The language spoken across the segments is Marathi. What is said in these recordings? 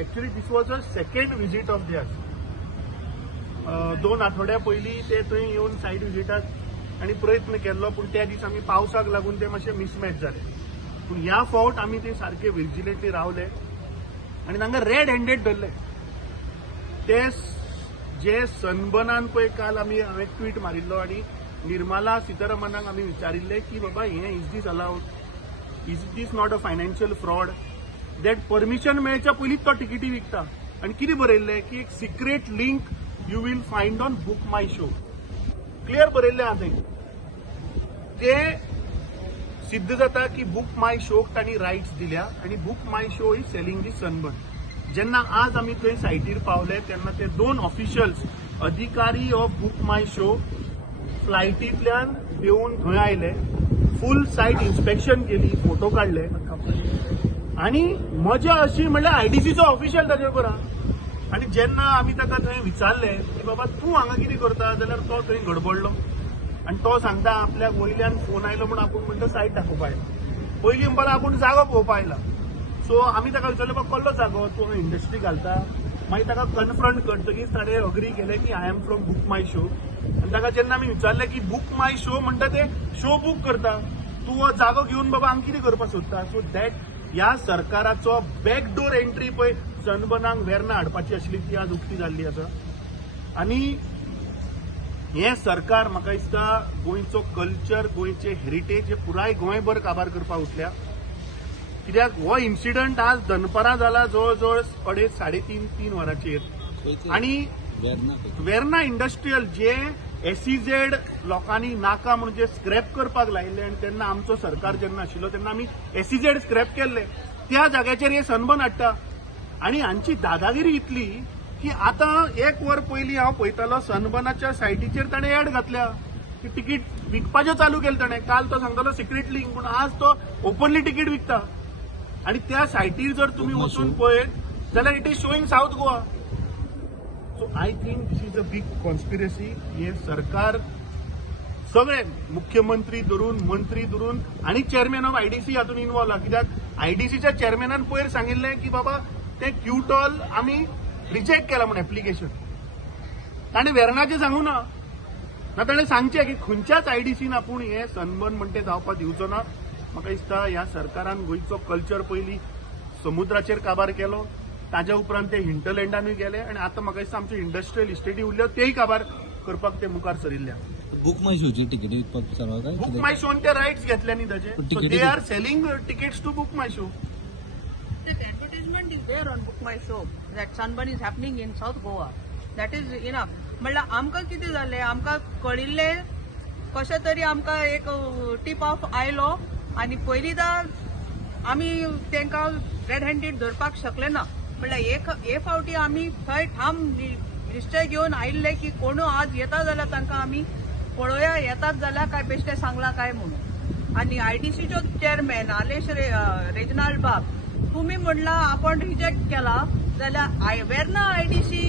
Actually this was a second visit of theirs. 2 आठवड्या पयलीं ते थंय येवन सायट विजीटाक आनी प्रयत्न केल्लो, पूण त्या दीस आमी पावसाक लागून ते मातशे मिसमॅच जाले. पूण ह्या फावट आमी ते सारखे विजिलंटली रावले आनी तांकां रेड हँडेड धरले. ते जे सनबर्नान पळय काल हांवें ट्वीट मारिल्लो आनी निर्मला सीतारामनाक आमी विचारिल्ले की बाबा हें is this allowed, is this not a financial fraud, that permission मेळच्या पयलींच तो तिकिटी विकता. आनी कितें बरयल्लें की एक secret link you will find on Book my Show. Clear बरयल्लें आहा थंय. ते सिद्ध जाता की बुक माय शोक तांणी रायट्स दिल्या आनी book my show is selling the sunburn. जेन्ना आज आमी थंय सायटीर पावले तेन्ना ते 2 ऑफिशियल्स अधिकारी ऑफ बुक माय शो फ्लायटींतल्यान येवन थंय आयले, फूल सायट इन्स्पेक्शन केली, फोटो काडले. आनी मजा अशी म्हणल्यार आयडीसीचो ऑफिशियल ताजे बरोबर आहा. आनी जेन्ना आमी ताका थंय विचारलें की बाबा तूं हांगा कितें करता, जाल्यार तो थंय गडबडलो आनी तो सांगता आपल्याक वयल्यान फोन आयलो म्हूण आपूण म्हणटा सायट दाखोवपा आयला. पयलीं म्हणपाक आपूण जागो पळोवपा आयला. सो आमी ताका विचारलें बाबा कसलो जागो, तूं हांगा इंडस्ट्री घालता. मागीर ताका कन्फ्रंट करतकीच ताणें अग्री केलें की I am from book my show. आनी ताका जेन्ना आमी विचारलें की बुक माय शो म्हणटा ते शो बुक करता, तूं हो जागो घेवन बाबा हांगा कितें करपाक सोदता. सो दॅट ह्या सरकाराचो बॅकडोर एंट्री पळय सनबर्नाक वेर्ना हाडपाची आशिल्ली ती आज उक्ती जाल्ली आसा. आनी हें सरकार म्हाका दिसता गोंयचो कल्चर, गोंयचे हेरिटेज हे पुराय गोंयभर काबार करपाक उठल्या. कित्याक हो इन्सिडंट आज दनपारां जाला जवळ जवळ 3:30 वरांचेर. आनी वेर्ना इंडस्ट्रियल जे एसीझेड लोकांनी नाका म्हणजे स्क्रॅप करपाक लायिल्ले आनी तेन्ना आमचो सरकार जेन्ना आशिल्लो तेन्ना आमी एसीझेड स्क्रॅप केल्ले, त्या जाग्याचेर हे सनबर्न हाडटा. आनी हांची दादागिरी इतली की आतां 1 वर पयलीं हांव पळयतालो सनबर्नाच्या सायटीचेर ताणें एड घातल्या की तिकीट विकपाच्यो चालू केलें ताणें. काल तो सांगतालो सिक्रेट लिंक, पूण आज तो ओपनली तिकीट विकता. आनी त्या सायटीर जर तुमी वचून पळयत जाल्यार it is showing south Goa. So I think this is a big conspiracy. हे सरकार सगळे मुख्यमंत्री धरून, मंत्री धरून आनी चेअरमॅन ऑफ आयडीसी हातून इन्वॉल्व आहा. कित्याक आयडीसीच्या चेअरमॅनान पयर सांगिल्लें की बाबा ते क्यूटॉल आमी रिजेक्ट केला म्हण एप्लिकेशन. ताणें वेर्नाचें सांगूं ना ताणें सांगचें की खंयच्याच आयडीसीन आपूण हें सनबर्न म्हणटा तें जावपाक दिवचो ना. म्हाका दिसता ह्या सरकारान गोंयचो कल्चर पयलीं समुद्राचेर काबार केलो, ताज्या उपरांत ते हिंटरलँडानूय गेले आनी आतां म्हाका दिसता आमच्यो इंडस्ट्रियल इस्टेटी उरल्यो तेय काबार करपाक ते मुखार सरिल्ल्या. बुक माय शोची तिकेटी विकपाक चालू काय? बुक माय शोन ते रायट्स घेतले न्ही ताजे. So they are selling tickets to book my show. The advertisement is there on Book My Show that Sunburn is happening in South Goa. That is enough. म्हणल्यार आमकां कितें जालें, आमकां कळिल्लें कशें तरी आमकां एक टीप ऑफ आयलो आनी पयलींदां आमी तांकां रेड हँडेड धरपाक शकले ना. म्हणल्यार हे फावटी आमी थंय ठाम निश्चय घेवन आयिल्ले की कोण आज येता जाल्यार तांकां आमी पळोवया, येतात जाल्यार काय बेश्टे सांगला काय म्हणून. आनी आयडीसीचो चेअरमॅन आलेश रेजनाल्ड बाब, तुम्ही म्हणला आपण रिजेक्ट केला जाल्यार वेर्ना आयडीसी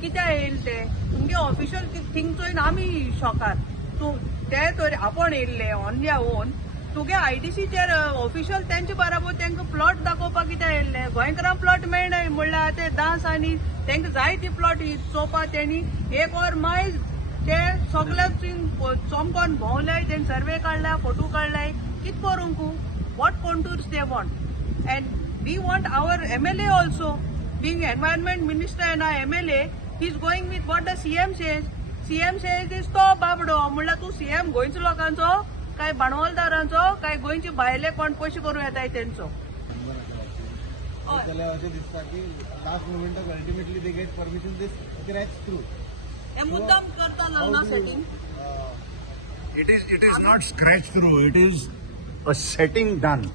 कित्याक येईल ते तुमगे ऑफिशियल थिंग चोयन आमी शॉकार. तूं ते तर आपण येयल्ले ऑन या ओन तुगे आयडीसीचेर ऑफिशियल तेंचे बराबर तांकां प्लॉट दाखोवपाक कित्याक येयल्ले. गोंयकारांक प्लॉट मेळनाय म्हणल्यार ते दास आनी तांकां जाय ती प्लॉट चोवपाक तेणी 1 वर मायज ते सगळे चोमकोन भोंवले, तेणी सर्वे काडला, फोटो काडलाय. कित करूंक what contours they want. End we want our MLA also, being environment minister and our MLA, he is going with what the CM says. CM says is तो बाबडो म्हणल्यार तूं CM गोंयच्या लोकांचो काय भांडवलदारांचो काय गोंयचे भायले कोण पयशे करूं येताय तेंचो. त्याला असे दिसता की लास्ट मोमेंटाक ultimately they get permission this crash through. हे मुद्दाम करता ना setting. It is not scratch through. It is a setting done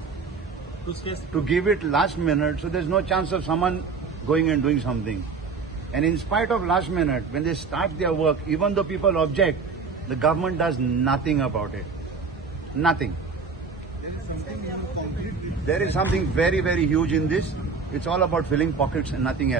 to give it last minute, so there's no chance of someone going and doing something. And in spite of last minute, when they start their work, even though people object, the government does nothing about it. Nothing. There is something very, very huge in this. It's all about filling pockets and nothing else.